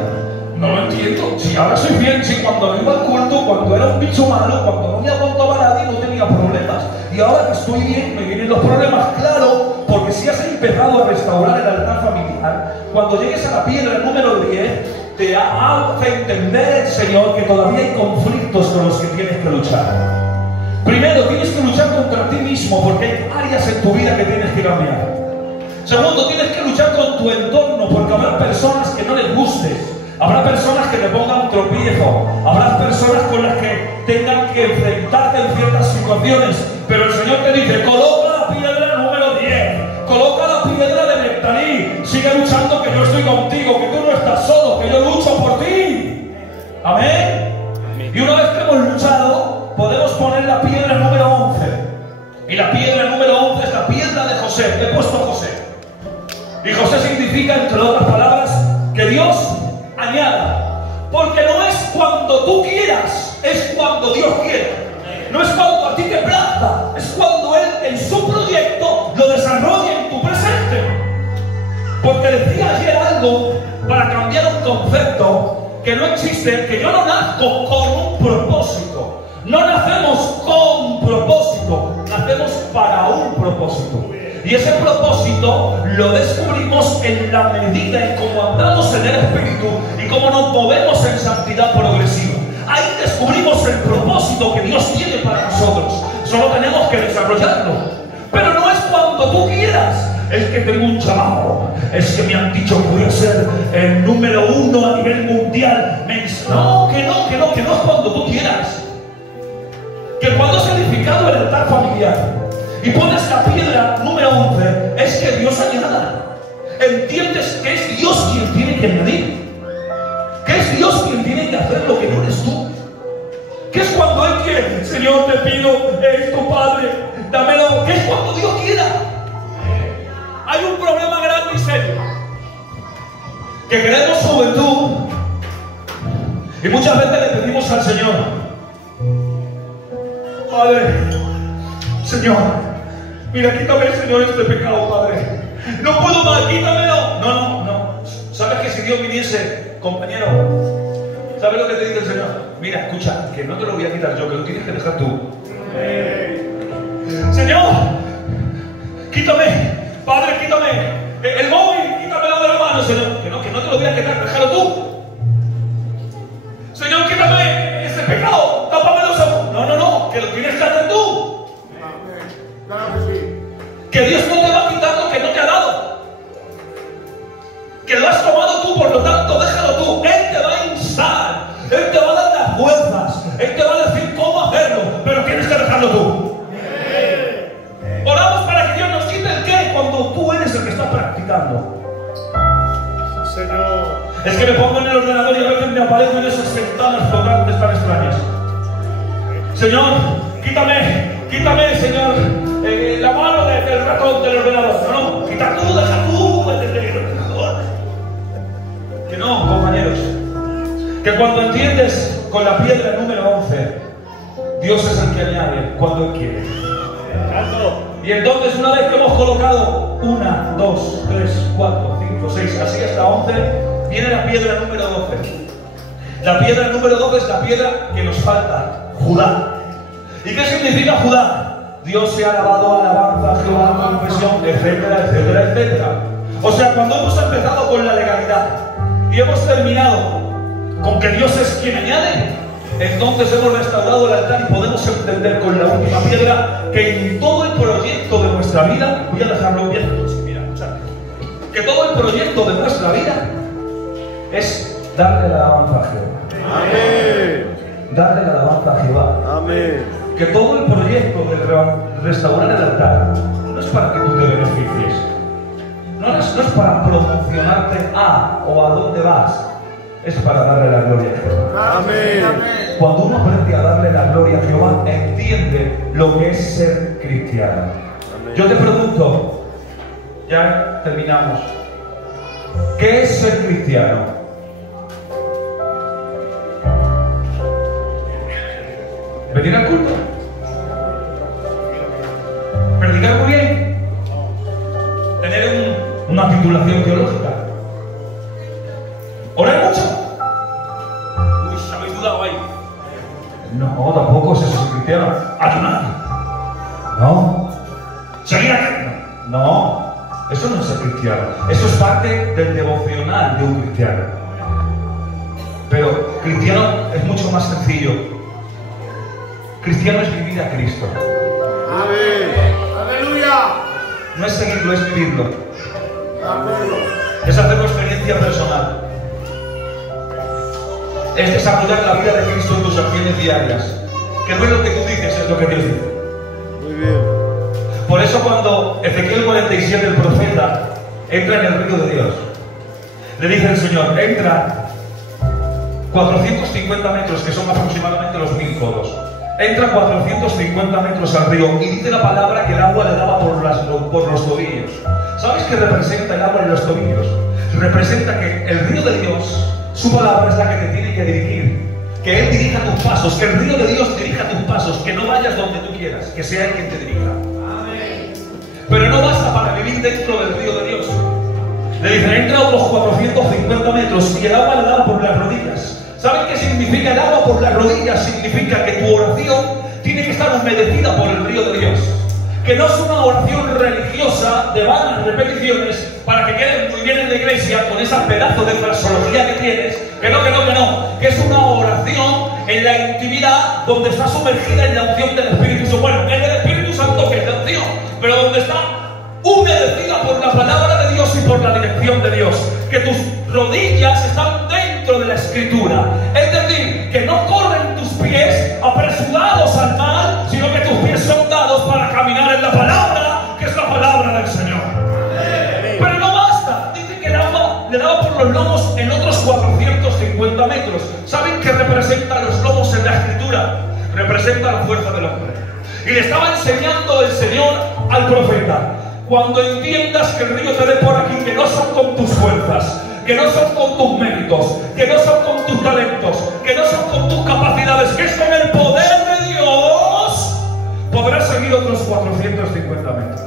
No lo entiendo. Si ahora soy bien, si cuando vengo al culto, cuando era un bicho malo, cuando no me aguantaba nadie, no tenía problemas, y ahora que estoy bien, me vienen los problemas. Claro, porque si has empezado a restaurar el altar familiar, cuando llegues a la piedra número 10, te hace entender el Señor que todavía hay conflictos con los que tienes que luchar. Primero, tienes que luchar contra ti mismo, porque hay áreas en tu vida que tienes que cambiar. Segundo, tienes que luchar con tu entorno, porque habrá personas que no les gustes. Habrá personas que te pongan tropiezo, habrá personas con las que tengan que enfrentarte en ciertas situaciones, pero el Señor te dice, coloca la piedra número 10, coloca la piedra de Neftalí, sigue luchando que yo estoy contigo, que tú no estás solo, que yo lucho por ti. Amén. Y una vez que hemos luchado, podemos poner la piedra número 11. Y la piedra número 11 es la piedra de José. He puesto José. Y José significa, entre otras palabras, que Dios añada, porque no es cuando tú quieras, es cuando Dios quiere. No es cuando a ti te plazca, es cuando Él en su proyecto lo desarrolla en tu presente. Porque decía ayer algo para cambiar un concepto que no existe, que yo no nazco con un propósito. No nacemos con propósito, nacemos para un propósito. Y ese propósito lo descubrimos en la medida en cómo andamos en el Espíritu y cómo nos movemos en santidad progresiva. Ahí descubrimos el propósito que Dios tiene para nosotros. Solo tenemos que desarrollarlo. Pero no es cuando tú quieras. es que tengo un trabajo, es que me han dicho que voy a ser el número 1 a nivel mundial. No, que no es cuando tú quieras. Que cuando has edificado el altar familiar y pones la piedra número 11, es que Dios añada. Entiendes que es Dios quien tiene que añadir, que es Dios quien tiene que hacer lo que no eres tú, que es cuando Él quiere. Señor, te pido esto, Padre, dámelo, que es cuando Dios quiera. Hay un problema grande y serio, que queremos juventud y muchas veces le pedimos al Señor: Padre, Señor, mira, quítame, Señor, este pecado, Padre. No puedo más, quítamelo. No. ¿Sabes que si Dios viniese, compañero, ¿sabes lo que te dice el Señor? Mira, escucha, que no te lo voy a quitar yo, que lo tienes que dejar tú. Señor, quítame, Padre, quítame el móvil, quítamelo de la mano, Señor. Que no te lo voy a quitar, déjalo tú. Señor, quítame ese pecado, tápame los ojos. No, que lo tienes que hacer tú. Claro que sí. Que Dios no te va a quitar lo que no te ha dado, que lo has tomado tú, por lo tanto déjalo tú. Él te va a instar, Él te va a dar las fuerzas, Él te va a decir cómo hacerlo, pero tienes que dejarlo tú. Oramos para que Dios nos quite el qué cuando tú eres el que está practicando. Señor. Es que me pongo en el ordenador y a veces me aparecen en esas ventanas flotantes tan extrañas. Señor, quítame, Señor, la mano del ratón del ordenador. No, quita tú, deja tú el ordenador. Que no, compañeros. Que cuando entiendes con la piedra número 11, Dios es el que añade cuando Él quiere. Y entonces, una vez que hemos colocado 1, 2, 3, 4, 5, 6, así hasta 11, viene la piedra número 12. La piedra número 12 es la piedra que nos falta, Judá. ¿Y qué significa Judá? Dios se ha alabado, alabanza, Jehová, confesión, etcétera, etcétera, etcétera. O sea, cuando hemos empezado con la legalidad y hemos terminado con que Dios es quien añade, entonces hemos restaurado el altar y podemos entender con la última piedra que en todo el proyecto de nuestra vida, voy a dejarlo bien, mira, escuchad, que todo el proyecto de nuestra vida es darle la alabanza a Jehová. Amén. Darle la alabanza a Jehová. Amén. Que todo el proyecto de restaurar el altar no es para que tú te beneficies, no es para promocionarte a o a dónde vas, es para darle la gloria a Jehová. Amén. Cuando uno aprende a darle la gloria a Jehová, entiende lo que es ser cristiano. Amén. Yo te pregunto, ya terminamos, ¿qué es ser cristiano? ¿Venir al culto? ¿Predicar muy bien? ¿Tener una titulación teológica? ¿Orar mucho? Uy, ¿se habéis dudado ahí? No, tampoco es eso ser cristiano. ¿Ayunar? No. ¿Seguir a Cristo? No. Eso no es ser cristiano. Eso es parte del devocional de un cristiano. Pero cristiano es mucho más sencillo. Cristiano es vivir a Cristo. Amén. Aleluya. No es seguirlo, es vivirlo. Amén. Es hacer una experiencia personal. Es desarrollar la vida de Cristo en tus acciones diarias. Que no es lo que tú dices, es lo que Dios dice. Muy bien. Por eso cuando Ezequiel 47, el profeta, entra en el río de Dios, le dice el Señor, entra 450 metros, que son aproximadamente los 1000 codos. Entra 450 metros al río y dice la palabra que el agua le daba por los tobillos. ¿Sabes qué representa el agua en los tobillos? Representa que el río de Dios, su palabra es la que te tiene que dirigir. Que Él dirija tus pasos, que el río de Dios dirija tus pasos, que no vayas donde tú quieras, que sea Él quien te dirija. Amén. Pero no basta para vivir dentro del río de Dios. Le dice, entra otros 450 metros y el agua le daba por las rodillas. ¿Saben qué significa el agua por las rodillas? Significa que tu oración tiene que estar humedecida por el río de Dios. Que no es una oración religiosa de vanas repeticiones para que queden muy bien en la iglesia con esa pedazo de fraseología que tienes. Que no. Que es una oración en la intimidad donde está sumergida en la unción del Espíritu Santo. Bueno, en el Espíritu Santo que es la unción, pero donde está humedecida por atención de Dios, que tus rodillas están dentro de la Escritura. Es decir, que no corren tus pies apresurados al mal, sino que tus pies son dados para caminar en la palabra, que es la palabra del Señor. Pero no basta. Dice que el agua le daba por los lomos en otros 450 metros. ¿Saben qué representan los lomos en la Escritura? Representa la fuerza del hombre. Y le estaba enseñando el Señor al profeta: cuando entiendas que el río te dé por aquí, que no son con tus fuerzas, que no son con tus méritos, que no son con tus talentos, que no son con tus capacidades, que es con el poder de Dios, podrás seguir otros 450 metros.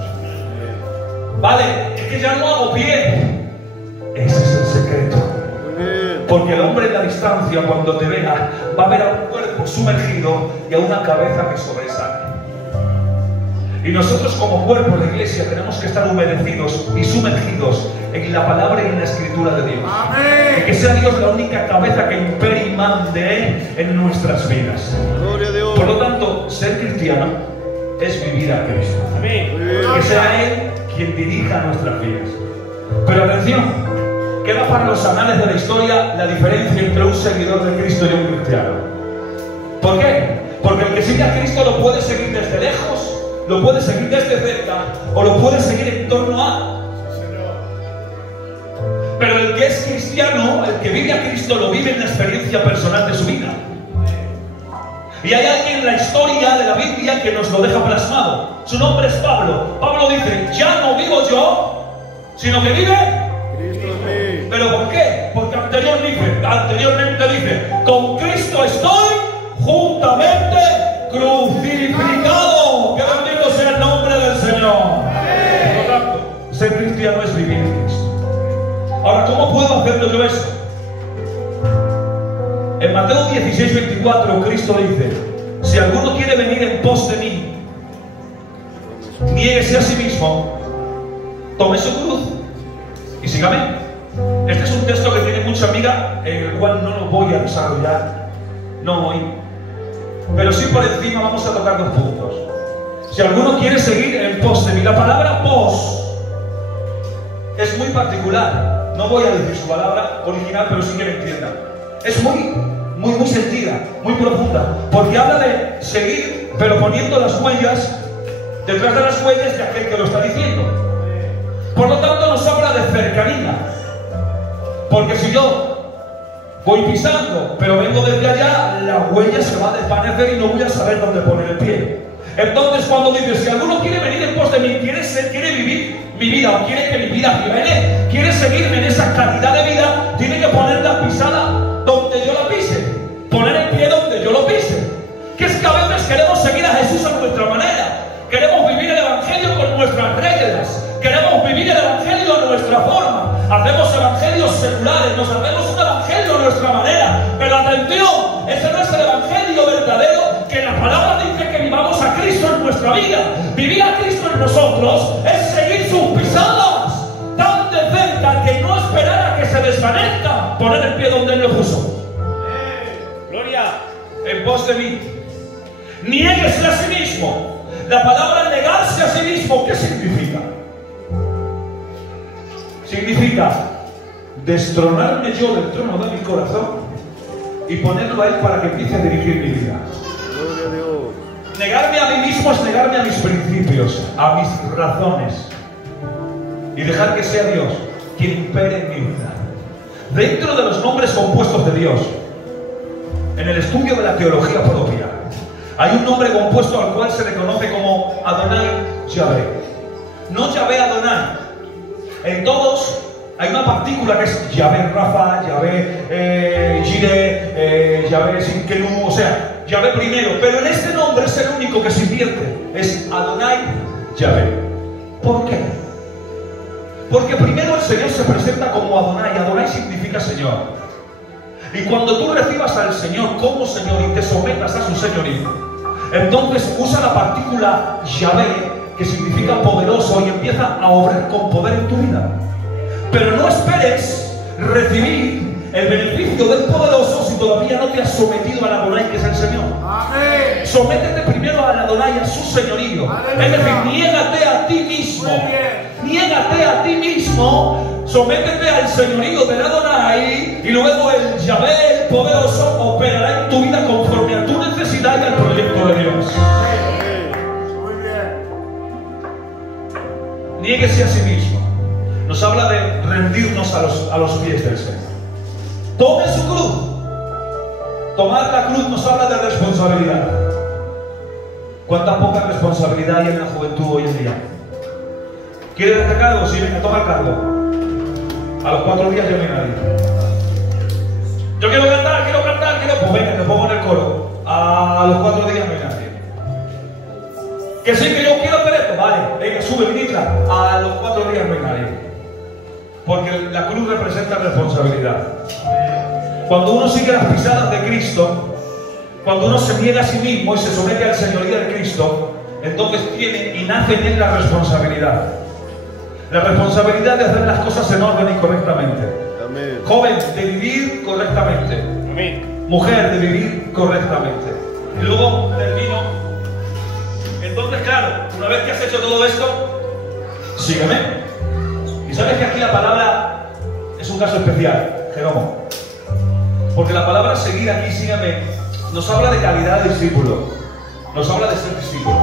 Vale, es que ya no hago pie. Ese es el secreto. Porque el hombre en la distancia, cuando te vea, va a ver a un cuerpo sumergido y a una cabeza que sobresale. Y nosotros como cuerpo de iglesia tenemos que estar humedecidos y sumergidos en la palabra y en la Escritura de Dios. Amén. Y que sea Dios la única cabeza que impere y mande en nuestras vidas. Gloria a Dios. Por lo tanto, ser cristiano es vivir a Cristo. Que sea Él quien dirija nuestras vidas. Pero atención, queda para los anales de la historia la diferencia entre un seguidor de Cristo y un cristiano. ¿Por qué? Porque el que sigue a Cristo lo puede seguir desde lejos, lo puede seguir desde cerca, o lo puede seguir en torno a. Pero el que es cristiano, el que vive a Cristo, lo vive en la experiencia personal de su vida. Y hay alguien en la historia de la Biblia que nos lo deja plasmado. Su nombre es Pablo. Pablo dice: ya no vivo yo, sino que vive Cristo en mí. ¿pero por qué? Porque anteriormente dice: con Cristo estoy juntamente crucificado. Que bendito sea el nombre del Señor. Por lo tanto, ser cristiano es vivir en Cristo. Ahora, ¿cómo puedo hacerlo yo eso? En Mateo 16:24 Cristo dice: si alguno quiere venir en pos de mí, niéguese a sí mismo, tome su cruz y sígame. Este es un texto que tiene mucha amiga, en el cual no lo voy a desarrollar, no hoy, pero sí por encima vamos a tocar dos puntos. Si alguno quiere seguir en pos de mí, la palabra pos es muy particular. No voy a decir su palabra original, pero sí que me entiendan. Es muy sentida, muy profunda, porque habla de seguir, pero poniendo las huellas detrás de las huellas de aquel que lo está diciendo. Por lo tanto, nos habla de cercanía. Porque si yo voy pisando, pero vengo desde allá, la huella se va a desvanecer y no voy a saber dónde poner el pie. Entonces, cuando dices: si alguno quiere venir en pos de mí, quiere vivir mi vida, o quiere que mi vida viva, quiere seguirme en esa calidad de vida, tiene que poner la pisada donde yo la pise, poner el pie donde yo lo pise. Que es que a veces queremos seguir a Jesús a nuestra manera, queremos vivir el Evangelio con nuestras reglas, queremos vivir el Evangelio a nuestra forma, hacemos evangelios seculares, nos hacemos un evangelio a nuestra manera. Pero atención, ese no es el Evangelio verdadero, que la palabra dice que vivamos a Cristo en nuestra vida. Vivir a Cristo en nosotros es seguir sus pisadas tan de cerca que no esperar a que se desvanezca, poner el pie donde Él lo puso. Gloria. En pos de mí, niéguese a sí mismo. La palabra negarse a sí mismo, ¿qué significa? Significa destronarme yo del trono de mi corazón y ponerlo a Él para que empiece a dirigir mi vida. Gloria a Dios. Negarme a mí mismo es negarme a mis principios, a mis razones, y dejar que sea Dios quien impere en mi vida. Dentro de los nombres compuestos de Dios, en el estudio de la teología propia, hay un nombre compuesto al cual se le conoce como Adonai Yahvé. No Yahvé Adonai. En todos hay una partícula que es Yahvé Rafa, Yahvé Jireh, Yahvé Sinkenu, o sea, Yahvé primero. Pero en este nombre es el único que se invierte, es Adonai Yahvé. ¿Por qué? Porque primero el Señor se presenta como Adonai. Adonai significa Señor. Y cuando tú recibas al Señor como Señor y te sometas a su señorío, entonces usa la partícula Yahvé, que significa poderoso, y empieza a obrar con poder en tu vida. Pero no esperes recibir el beneficio del poderoso si todavía no te has sometido al Adonai, que es el Señor. Amén. Sométete primero al Adonai, a su señorío. Aleluya. Es decir, niégate a ti mismo. Muy bien. Niégate a ti mismo Sométete al señorío del Adonai y luego el Yahvé, el poderoso, operará en tu vida conforme a tu necesidad y al proyecto de Dios. Muy bien. Niéguese a sí mismo. Nos habla de rendirnos a los pies del Señor. Tome su cruz. Tomar la cruz nos habla de responsabilidad. ¿Cuánta poca responsabilidad hay en la juventud hoy en día? ¿Quieres este cargo? Sí, venga, toma el cargo. A los 4 días ya no hay nadie. Yo quiero cantar, pues venga, te pongo en el coro. A los 4 días no hay nadie. Que sí, que yo quiero hacer esto, vale, venga, sube, ministra. A los 4 días no hay nadie. Porque la cruz representa responsabilidad. Cuando uno sigue las pisadas de Cristo, cuando uno se niega a sí mismo y se somete al señorío de Cristo, entonces tiene y nace en él la responsabilidad. La responsabilidad de hacer las cosas en orden y correctamente. Amén. Joven, de vivir correctamente. Amén. Mujer, de vivir correctamente. Y luego termino. Entonces, claro, una vez que has hecho todo esto, sígueme. Y sabes que aquí la palabra es un caso especial, Jeromo. Porque la palabra seguir aquí, sígueme, nos habla de calidad de discípulo. Nos habla de ser discípulos.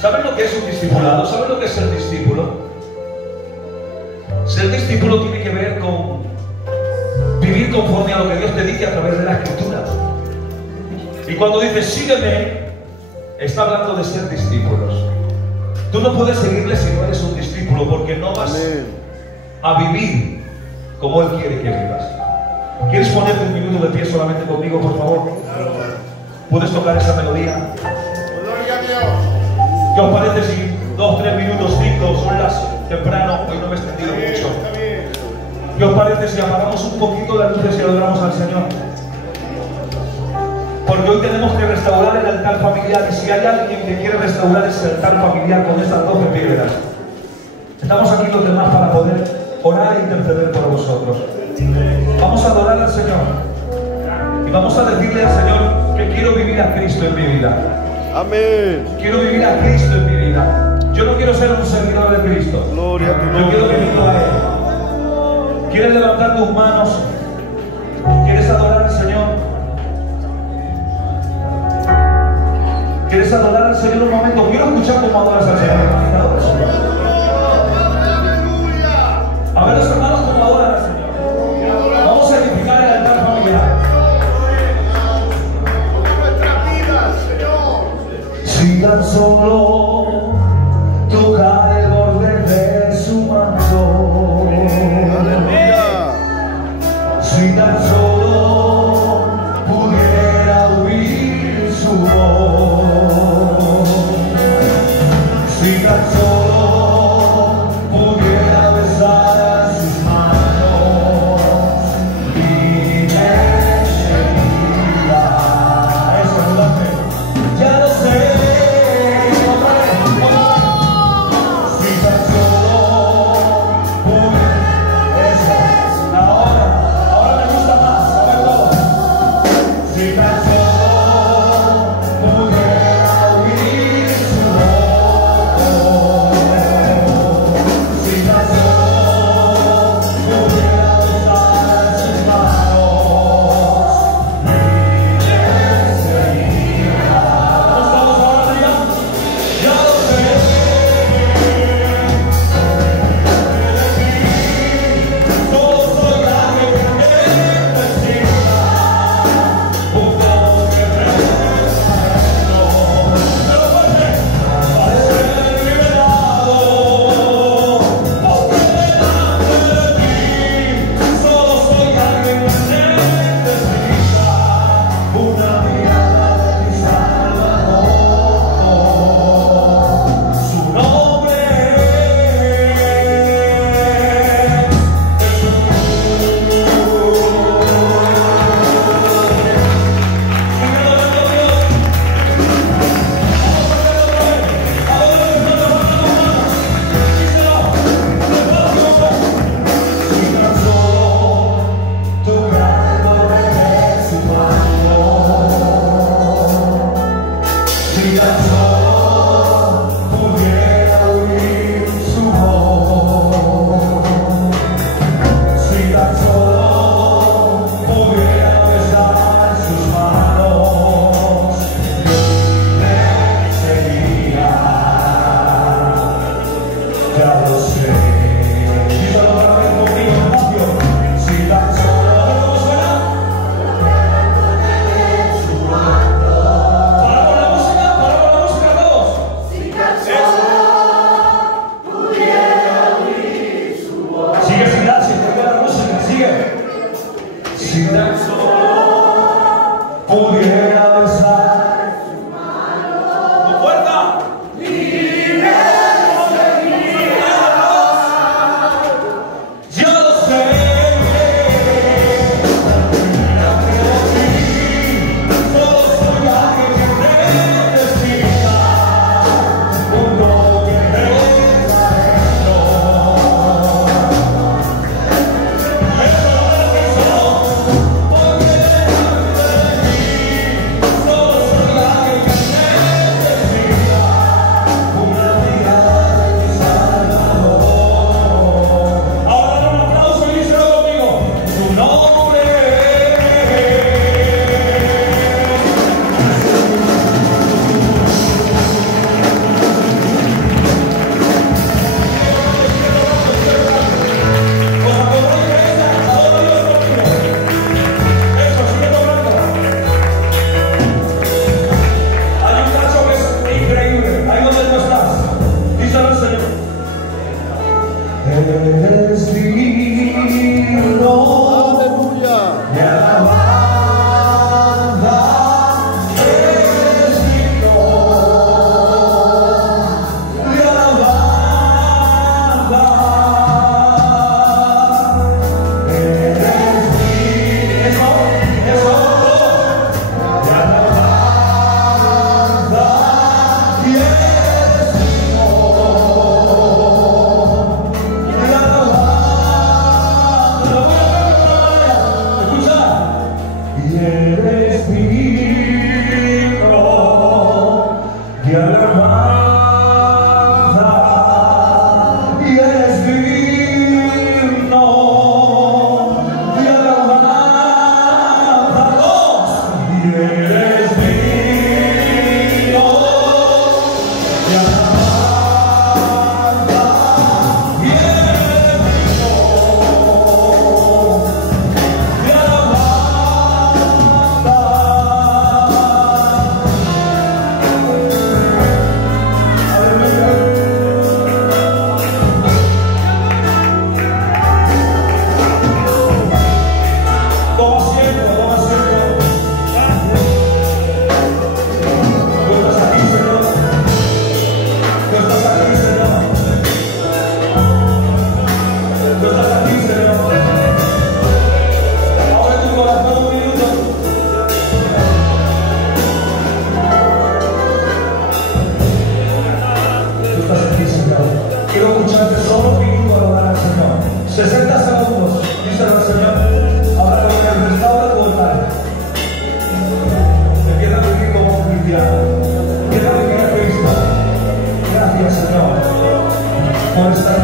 ¿Saben lo que es un discipulado? ¿Saben lo que es ser discípulo? Ser discípulo tiene que ver con vivir conforme a lo que Dios te dice a través de la Escritura. Y cuando dice sígueme, está hablando de ser discípulos. Tú no puedes seguirle si no eres un discípulo, porque no vas a vivir como Él quiere que vivas. ¿Quieres ponerte un minuto de pie solamente conmigo, por favor? ¿Puedes tocar esa melodía? Gloria a Dios. ¿Qué os parece si 2, 3 minutos, 5, son las temprano? Hoy no me he extendido mucho. Está bien. ¿Qué os parece si apagamos un poquito las luces y adoramos al Señor? Porque hoy tenemos que restaurar el altar familiar, y si hay alguien que quiere restaurar ese altar familiar con estas 12 piedras, estamos aquí los demás para poder orar e interceder por vosotros. Vamos a adorar al Señor y vamos a decirle al Señor que quiero vivir a Cristo en mi vida. Amén. Quiero vivir a Cristo en mi vida. Yo no quiero ser un servidor de Cristo. Gloria a tu Yo quiero nombre. vivirlo a Él. ¿Quieres levantar tus manos? ¿Quieres adorar al Señor? ¿Quieres adorar al Señor un momento? Quiero escuchar cómo adoras al Señor. A ver los hermanos cómo adoran al Señor. Vamos a edificar el altar familiar. Si tan solo tocar el borde de su manto, Aleluya. si tan solo pudiera oír su voz, si tan solo pudiera besar sus manos y me seguiría. Eso, ayúdame. Ya lo sé. Si tan solo pudiera, eso. Ahora me gusta más. A ver todo. Si tan solo pudiera oír su voz, si tan solo pudiera besar sus manos, mi seguiría. ¿Cómo estamos ahora, diga? Ya lo sé. Solo soy alguien que necesita un toque de respaldo. Pero fuerte, para ser liberado, porque delante de ti solo soy alguien que necesita una mirada de mi Salvador. Su nombre es si tan solo pudiera oír su voz, y alabanza, y eres digno de alabanza, y eres digno de alabanza, y eres digno de alabanza. Quiero escucharte solo un minuto adorar al Señor. 60 segundos, díselo al Señor. Ahora con el restado de tu altar. Empieza a vivir como un cristiano. Empieza a vivir a Cristo. Gracias, Señor, por estar